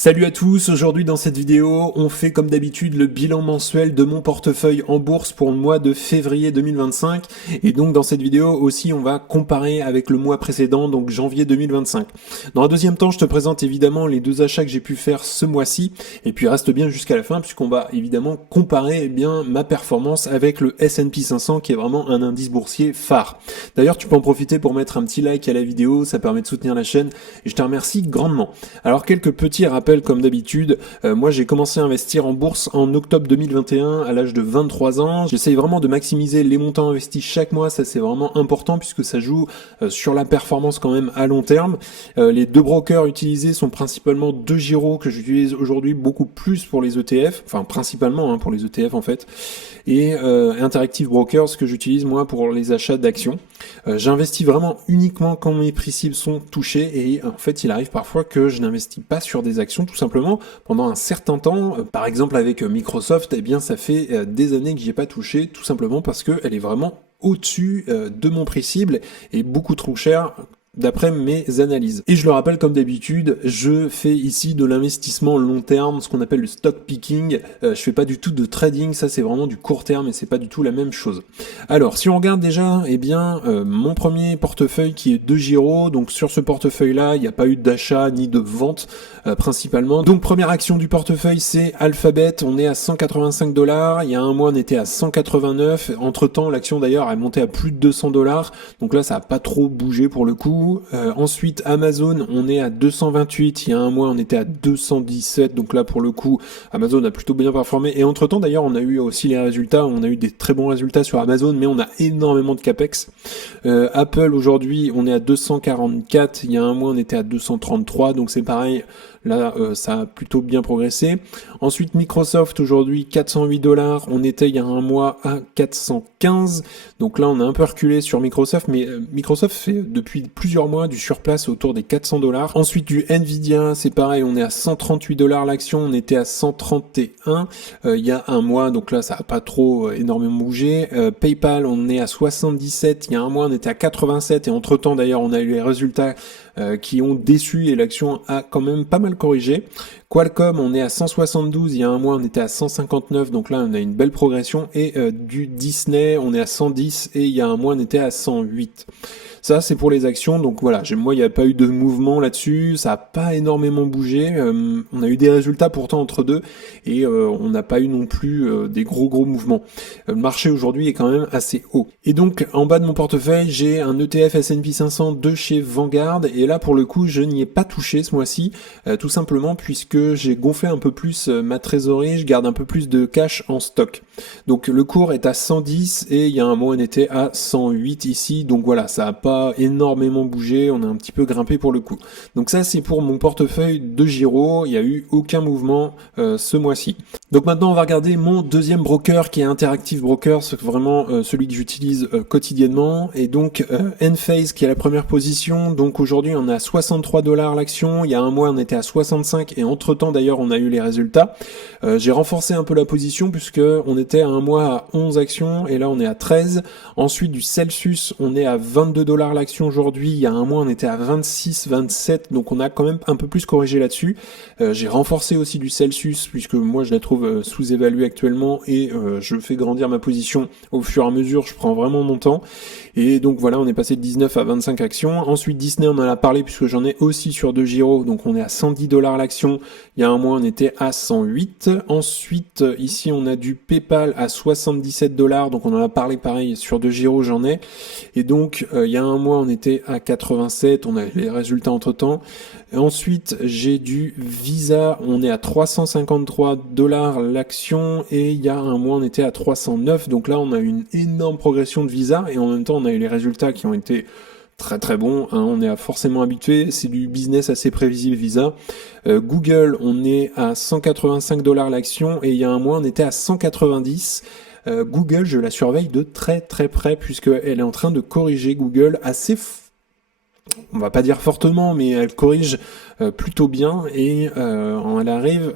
Salut à tous, aujourd'hui dans cette vidéo, on fait comme d'habitude le bilan mensuel de mon portefeuille en bourse pour le mois de février 2025. Et donc dans cette vidéo aussi, on va comparer avec le mois précédent, donc janvier 2025. Dans un deuxième temps, je te présente évidemment les deux achats que j'ai pu faire ce mois-ci. Et puis reste bien jusqu'à la fin puisqu'on va évidemment comparer ma performance avec le S&P 500 qui est vraiment un indice boursier phare. D'ailleurs, tu peux en profiter pour mettre un petit like à la vidéo, ça permet de soutenir la chaîne et je te remercie grandement. Alors quelques petits rappels comme d'habitude, moi j'ai commencé à investir en bourse en octobre 2021 à l'âge de 23 ans. J'essaye vraiment de maximiser les montants investis chaque mois, ça c'est vraiment important puisque ça joue sur la performance quand même à long terme. Les deux brokers utilisés sont principalement DEGIRO que j'utilise aujourd'hui beaucoup plus pour les ETF, enfin principalement pour les ETF en fait, et Interactive Brokers que j'utilise moi pour les achats d'actions. J'investis vraiment uniquement quand mes prix cibles sont touchés et en fait il arrive parfois que je n'investis pas sur des actions tout simplement pendant un certain temps. Par exemple avec Microsoft, eh bien ça fait des années que j'y ai pas touché tout simplement parce que elle est vraiment au-dessus de mon prix cible et beaucoup trop cher d'après mes analyses. Et je le rappelle comme d'habitude, je fais ici de l'investissement long terme, ce qu'on appelle le stock picking. Je fais pas du tout de trading, ça c'est vraiment du court terme et c'est pas du tout la même chose. Alors si on regarde déjà, mon premier portefeuille qui est DEGIRO, donc sur ce portefeuille là, il n'y a pas eu d'achat ni de vente principalement. Donc première action du portefeuille c'est Alphabet, on est à 185 $, il y a un mois on était à 189, entre temps l'action d'ailleurs est montée à plus de 200 $, donc là ça a pas trop bougé pour le coup. Ensuite Amazon on est à 228, il y a un mois on était à 217, donc là pour le coup Amazon a plutôt bien performé et entre temps d'ailleurs on a eu aussi les résultats, on a eu des très bons résultats sur Amazon mais on a énormément de capex. Apple aujourd'hui on est à 244, il y a un mois on était à 233, donc c'est pareil. Là, ça a plutôt bien progressé. Ensuite, Microsoft, aujourd'hui, 408 $. On était il y a un mois à 415. Donc là, on a un peu reculé sur Microsoft, mais Microsoft fait depuis plusieurs mois du surplace autour des 400 $. Ensuite, du Nvidia, c'est pareil, on est à 138 $ l'action. On était à 131 il y a un mois. Donc là, ça n'a pas trop énormément bougé. PayPal, on est à 77. Il y a un mois, on était à 87. Et entre-temps, d'ailleurs, on a eu les résultats qui ont déçu et l'action a quand même pas mal corrigé. Qualcomm, on est à 172, il y a un mois on était à 159, donc là on a une belle progression. Et du Disney, on est à 110 et il y a un mois on était à 108. Ça c'est pour les actions, donc voilà, moi il n'y a pas eu de mouvement là-dessus, ça n'a pas énormément bougé, on a eu des résultats pourtant entre deux et on n'a pas eu non plus des gros mouvements. Le marché aujourd'hui est quand même assez haut. Et donc en bas de mon portefeuille j'ai un ETF S&P 500 de chez Vanguard et là pour le coup je n'y ai pas touché ce mois-ci, tout simplement puisque j'ai gonflé un peu plus ma trésorerie, je garde un peu plus de cash en stock. Donc le cours est à 110 et il y a un mois on était à 108 ici, donc voilà, ça n'a pas énormément bougé, on a un petit peu grimpé pour le coup. Donc ça c'est pour mon portefeuille DEGIRO, il n'y a eu aucun mouvement ce mois-ci. Donc maintenant on va regarder mon deuxième broker qui est Interactive Brokers, c'est vraiment celui que j'utilise quotidiennement, et donc Enphase qui est la première position. Donc aujourd'hui on est à 63 $ l'action, il y a un mois on était à 65 et entre temps d'ailleurs on a eu les résultats. J'ai renforcé un peu la position puisque on était à un mois à 11 actions et là on est à 13. Ensuite du Celsius on est à 22 $ l'action aujourd'hui, il y a un mois on était à 26, 27, donc on a quand même un peu plus corrigé là-dessus. J'ai renforcé aussi du Celsius puisque moi je la trouve sous-évaluée actuellement et je fais grandir ma position au fur et à mesure, je prends vraiment mon temps. Et donc voilà, on est passé de 19 à 25 actions. Ensuite Disney on en a parlé puisque j'en ai aussi sur DEGIRO, donc on est à 110 $ l'action, il y a un mois on était à 108. Ensuite ici on a du PayPal à 77 $, donc on en a parlé pareil sur DEGIRO, j'en ai. Et donc il y a un mois on était à 87, on a les résultats entre temps. Ensuite j'ai du Visa, on est à 353 $ l'action et il y a un mois on était à 309, donc là on a une énorme progression de Visa et en même temps on a eu les résultats qui ont été très bons, on est forcément habitué, c'est du business assez prévisible Visa. Google on est à 185 $ l'action et il y a un mois on était à 190. Google je la surveille de très près puisqu'elle est en train de corriger Google assez on va pas dire fortement mais elle corrige plutôt bien et elle arrive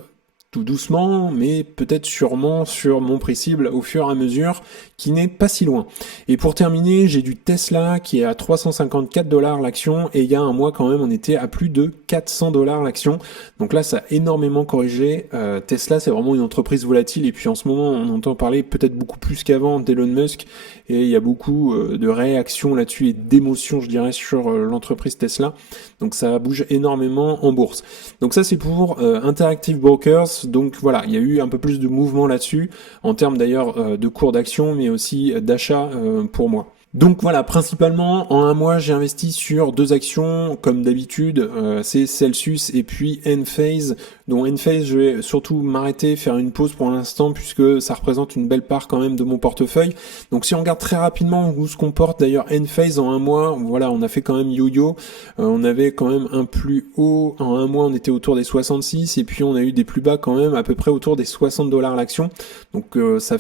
tout doucement, mais peut-être sûrement sur mon prix cible au fur et à mesure, qui n'est pas si loin. Et pour terminer, j'ai du Tesla qui est à 354 $ l'action, et il y a un mois quand même, on était à plus de 400 $ l'action. Donc là, ça a énormément corrigé. Tesla, c'est vraiment une entreprise volatile, et puis en ce moment, on entend parler peut-être beaucoup plus qu'avant d'Elon Musk, et il y a beaucoup de réactions là-dessus et d'émotions, je dirais, sur l'entreprise Tesla. Donc ça bouge énormément en bourse. Donc ça, c'est pour Interactive Brokers. Donc voilà, il y a eu un peu plus de mouvement là-dessus, en termes d'ailleurs de cours d'action, mais aussi d'achat pour moi. Donc voilà, principalement en un mois j'ai investi sur 2 actions, comme d'habitude, c'est Celsius et puis Enphase. Donc Enphase, je vais surtout m'arrêter, faire une pause pour l'instant puisque ça représente une belle part quand même de mon portefeuille. Donc si on regarde très rapidement où se comporte d'ailleurs Enphase en un mois, voilà, on a fait quand même yo-yo, on avait quand même un plus haut, en un mois on était autour des 66 et puis on a eu des plus bas quand même à peu près autour des 60 $ l'action. Donc ça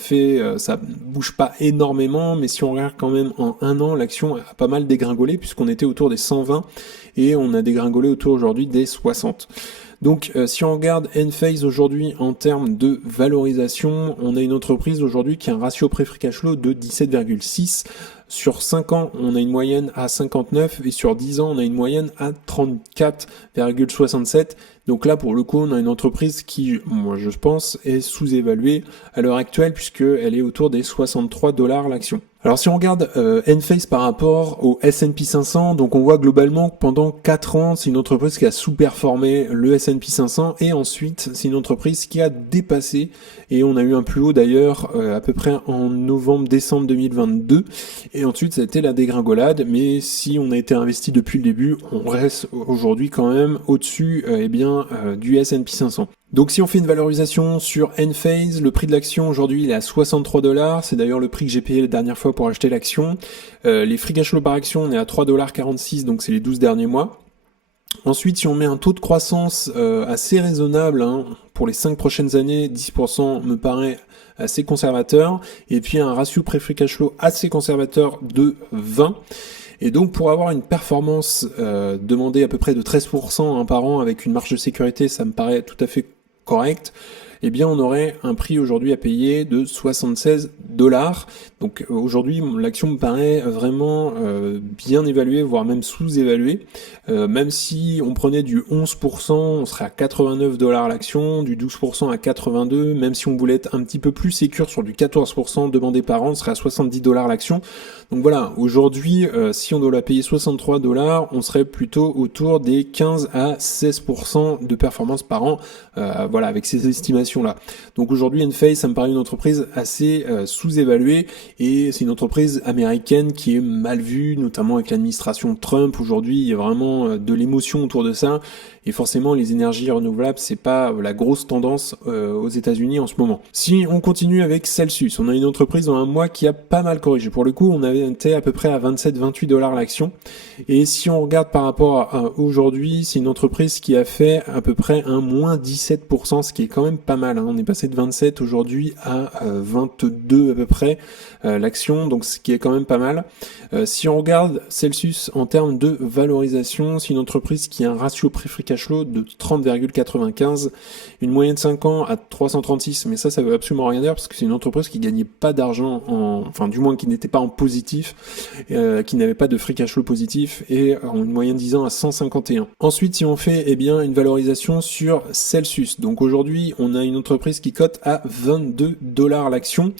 bouge pas énormément, mais si on regarde quand même en un an, l'action a pas mal dégringolé puisqu'on était autour des 120 et on a dégringolé autour aujourd'hui des 60. Donc si on regarde Enphase aujourd'hui en termes de valorisation, on a une entreprise aujourd'hui qui a un ratio prix-free cash flow de 17,6. Sur 5 ans, on a une moyenne à 59 et sur 10 ans, on a une moyenne à 34,67. Donc là, pour le coup, on a une entreprise qui, moi je pense, est sous-évaluée à l'heure actuelle puisqu'elle est autour des 63 $ l'action. Alors si on regarde Enphase par rapport au S&P 500, donc on voit globalement que pendant 4 ans, c'est une entreprise qui a sous-performé le S&P 500 et ensuite, c'est une entreprise qui a dépassé et on a eu un plus haut d'ailleurs à peu près en novembre-décembre 2022 et ensuite ça a été la dégringolade, mais si on a été investi depuis le début, on reste aujourd'hui quand même au-dessus du S&P 500. Donc si on fait une valorisation sur Enphase, le prix de l'action aujourd'hui il est à 63 $, c'est d'ailleurs le prix que j'ai payé la dernière fois pour acheter l'action. Les free cash flow par action, on est à 3,46 $, donc c'est les 12 derniers mois. Ensuite, si on met un taux de croissance assez raisonnable, pour les 5 prochaines années, 10% me paraît assez conservateur, et puis un ratio prix-free cash flow assez conservateur de 20. Et donc pour avoir une performance demandée à peu près de 13% par an avec une marge de sécurité, ça me paraît tout à fait correct, eh bien on aurait un prix aujourd'hui à payer de 76 $. Donc aujourd'hui l'action me paraît vraiment bien évaluée, voire même sous-évaluée. Même si on prenait du 11%, on serait à 89 $ l'action, du 12% à 82, même si on voulait être un petit peu plus sécure sur du 14% demandé par an, on serait à 70 $ l'action. Donc voilà, aujourd'hui, si on doit la payer 63 $, on serait plutôt autour des 15 à 16% de performance par an, voilà, avec ces estimations-là. Donc aujourd'hui, Enphase, ça me paraît une entreprise assez sous-évaluée, et c'est une entreprise américaine qui est mal vue, notamment avec l'administration Trump. Aujourd'hui, il y a vraiment de l'émotion autour de ça, et forcément, les énergies renouvelables, c'est pas la grosse tendance aux États-Unis en ce moment. Si on continue avec Celsius, on a une entreprise dans un mois qui a pas mal corrigé. Pour le coup, on avait été à peu près à 27-28 $ l'action. Et si on regarde par rapport à aujourd'hui, c'est une entreprise qui a fait à peu près un moins 17%, ce qui est quand même pas mal. On est passé de 27 aujourd'hui à 22 à peu près l'action, donc ce qui est quand même pas mal. Si on regarde Celsius en termes de valorisation, c'est une entreprise qui a un ratio prix-free cash flow de 30,95, une moyenne de 5 ans à 336, mais ça veut absolument rien dire parce que c'est une entreprise qui gagnait pas d'argent, enfin du moins qui n'était pas en positif, qui n'avait pas de free cash flow positif, et en une moyenne de 10 ans à 151. Ensuite, si on fait une valorisation sur Celsius, donc aujourd'hui on a une entreprise qui cote à 22 $ l'action.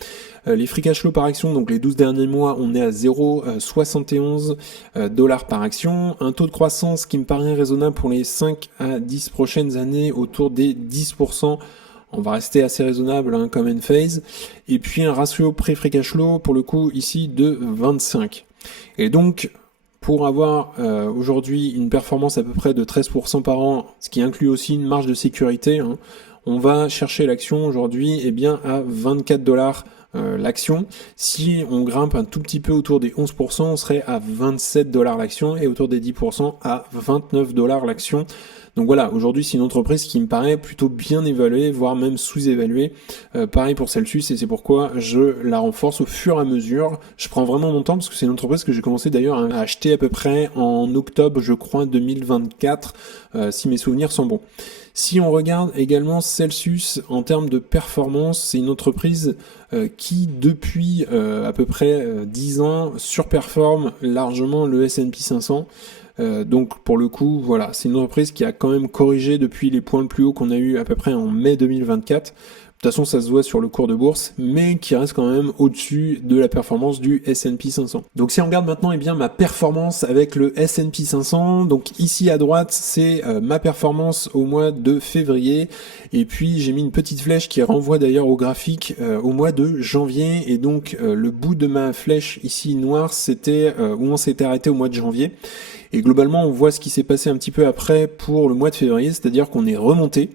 Les free cash flow par action, donc les 12 derniers mois, on est à 0,71 $ par action. Un taux de croissance qui me paraît raisonnable pour les 5 à 10 prochaines années, autour des 10%. On va rester assez raisonnable comme Enphase. Et puis un ratio prix-free cash flow, pour le coup, ici de 25. Et donc, pour avoir aujourd'hui une performance à peu près de 13% par an, ce qui inclut aussi une marge de sécurité, on va chercher l'action aujourd'hui à 24 $ l'action. Si on grimpe un tout petit peu autour des 11%, on serait à 27 $ l'action, et autour des 10% à 29 $ l'action. Donc voilà, aujourd'hui c'est une entreprise qui me paraît plutôt bien évaluée, voire même sous-évaluée. Pareil pour Celsius, et c'est pourquoi je la renforce au fur et à mesure. Je prends vraiment mon temps parce que c'est une entreprise que j'ai commencé d'ailleurs à acheter à peu près en octobre, je crois, 2024, si mes souvenirs sont bons. Si on regarde également Celsius en termes de performance, c'est une entreprise qui depuis à peu près 10 ans surperforme largement le S&P 500. Donc pour le coup, voilà, c'est une entreprise qui a quand même corrigé depuis les points le plus hauts qu'on a eu à peu près en mai 2024. De toute façon, ça se voit sur le cours de bourse, mais qui reste quand même au-dessus de la performance du S&P 500. Donc si on regarde maintenant, bien ma performance avec le S&P 500, donc ici à droite, c'est ma performance au mois de février, et puis j'ai mis une petite flèche qui renvoie d'ailleurs au graphique au mois de janvier, et donc le bout de ma flèche ici noire, c'était où on s'était arrêté au mois de janvier. Et globalement, on voit ce qui s'est passé un petit peu après pour le mois de février, c'est-à-dire qu'on est remonté.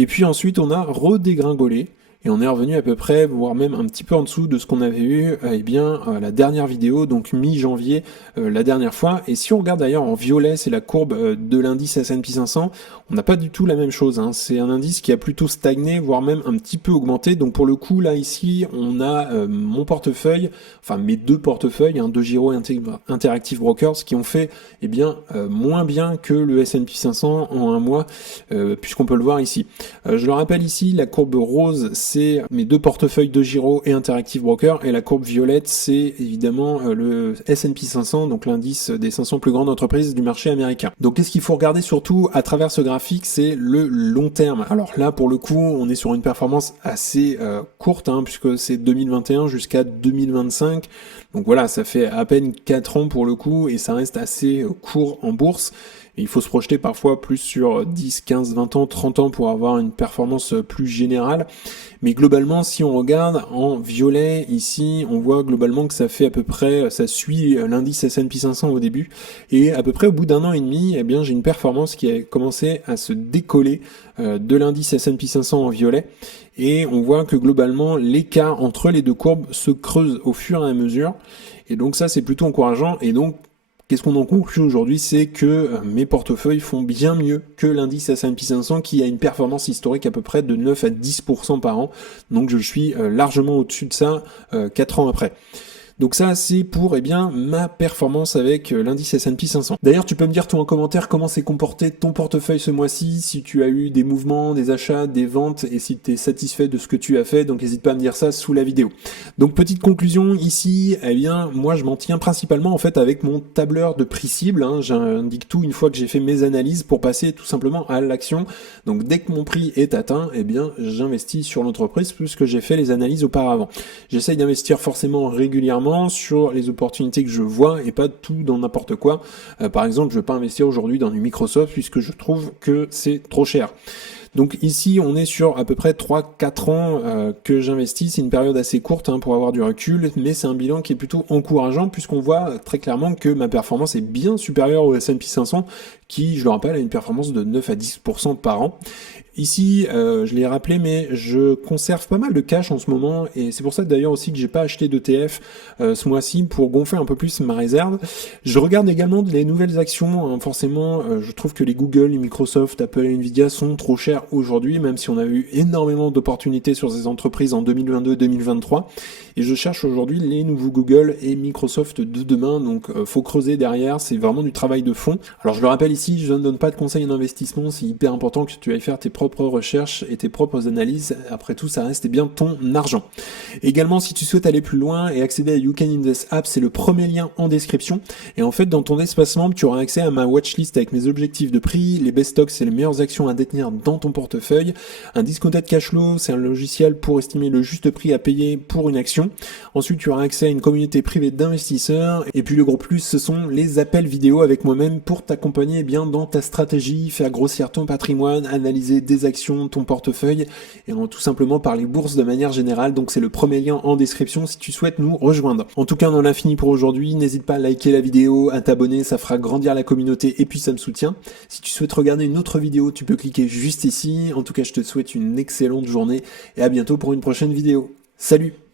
Et puis ensuite, on a redégringolé et on est revenu à peu près, voire même un petit peu en dessous de ce qu'on avait eu la dernière vidéo, donc mi-janvier la dernière fois. Et si on regarde d'ailleurs en violet, c'est la courbe de l'indice S&P 500, on n'a pas du tout la même chose. C'est un indice qui a plutôt stagné, voire même un petit peu augmenté. Donc pour le coup, là ici, on a mon portefeuille, enfin mes deux portefeuilles, DEGIRO et Interactive Brokers, qui ont fait moins bien que le S&P 500 en un mois, puisqu'on peut le voir ici. Je le rappelle ici, la courbe rose, c'est mes deux portefeuilles DEGIRO et Interactive Brokers, et la courbe violette, c'est évidemment le S&P 500, donc l'indice des 500 plus grandes entreprises du marché américain. Donc qu'est-ce qu'il faut regarder surtout à travers ce graphique, c'est le long terme. Alors là, pour le coup, on est sur une performance assez courte, puisque c'est 2021 jusqu'à 2025. Donc voilà, ça fait à peine 4 ans pour le coup, et ça reste assez court en bourse. Et il faut se projeter parfois plus sur 10, 15, 20 ans, 30 ans pour avoir une performance plus générale. Mais globalement, si on regarde en violet ici, on voit globalement que ça fait à peu près, ça suit l'indice S&P 500 au début. Et à peu près au bout d'un an et demi, j'ai une performance qui a commencé à se décoller de l'indice S&P 500 en violet. Et on voit que globalement, l'écart entre les deux courbes se creuse au fur et à mesure. Et donc ça, c'est plutôt encourageant. Et donc, qu'est-ce qu'on en conclut aujourd'hui? C'est que mes portefeuilles font bien mieux que l'indice S&P 500 qui a une performance historique à peu près de 9 à 10% par an. Donc je suis largement au-dessus de ça 4 ans après. Donc ça, c'est pour ma performance avec l'indice S&P 500. D'ailleurs, tu peux me dire toi en commentaire comment s'est comporté ton portefeuille ce mois-ci, si tu as eu des mouvements, des achats, des ventes, et si tu es satisfait de ce que tu as fait. Donc n'hésite pas à me dire ça sous la vidéo. Donc petite conclusion ici, moi je m'en tiens principalement en fait avec mon tableur de prix cible. J'indique tout une fois que j'ai fait mes analyses pour passer tout simplement à l'action. Donc dès que mon prix est atteint, j'investis sur l'entreprise plus que j'ai fait les analyses auparavant. J'essaye d'investir forcément régulièrement sur les opportunités que je vois et pas tout dans n'importe quoi. Par exemple, je ne vais pas investir aujourd'hui dans du Microsoft puisque je trouve que c'est trop cher. Donc ici, on est sur à peu près 3-4 ans que j'investis. C'est une période assez courte pour avoir du recul, mais c'est un bilan qui est plutôt encourageant puisqu'on voit très clairement que ma performance est bien supérieure au S&P 500 qui, je le rappelle, a une performance de 9 à 10% par an. Ici, je l'ai rappelé, mais je conserve pas mal de cash en ce moment, et c'est pour ça d'ailleurs aussi que j'ai pas acheté d'ETF ce mois-ci pour gonfler un peu plus ma réserve. Je regarde également les nouvelles actions, forcément, je trouve que les Google, les Microsoft, Apple et Nvidia sont trop chers aujourd'hui, même si on a eu énormément d'opportunités sur ces entreprises en 2022-2023, et je cherche aujourd'hui les nouveaux Google et Microsoft de demain, donc faut creuser derrière, c'est vraiment du travail de fond. Alors je le rappelle ici, je ne donne pas de conseils en investissement, c'est hyper important que tu ailles faire tes propres recherches et tes propres analyses. Après tout, ça reste bien ton argent. Également, si tu souhaites aller plus loin et accéder à You Can Invest App, c'est le premier lien en description. Et en fait, dans ton espace membre, tu auras accès à ma watchlist avec mes objectifs de prix, les best stocks, c'est les meilleures actions à détenir dans ton portefeuille. Un discounted cash flow, c'est un logiciel pour estimer le juste prix à payer pour une action. Ensuite, tu auras accès à une communauté privée d'investisseurs. Et puis le gros plus, ce sont les appels vidéo avec moi-même pour t'accompagner dans ta stratégie, faire grossir ton patrimoine, analyser des actions, ton portefeuille, et tout simplement parler bourse de manière générale. Donc c'est le premier lien en description si tu souhaites nous rejoindre. En tout cas, on en a fini pour aujourd'hui. N'hésite pas à liker la vidéo, à t'abonner, ça fera grandir la communauté et puis ça me soutient. Si tu souhaites regarder une autre vidéo, tu peux cliquer juste ici. En tout cas, je te souhaite une excellente journée et à bientôt pour une prochaine vidéo. Salut!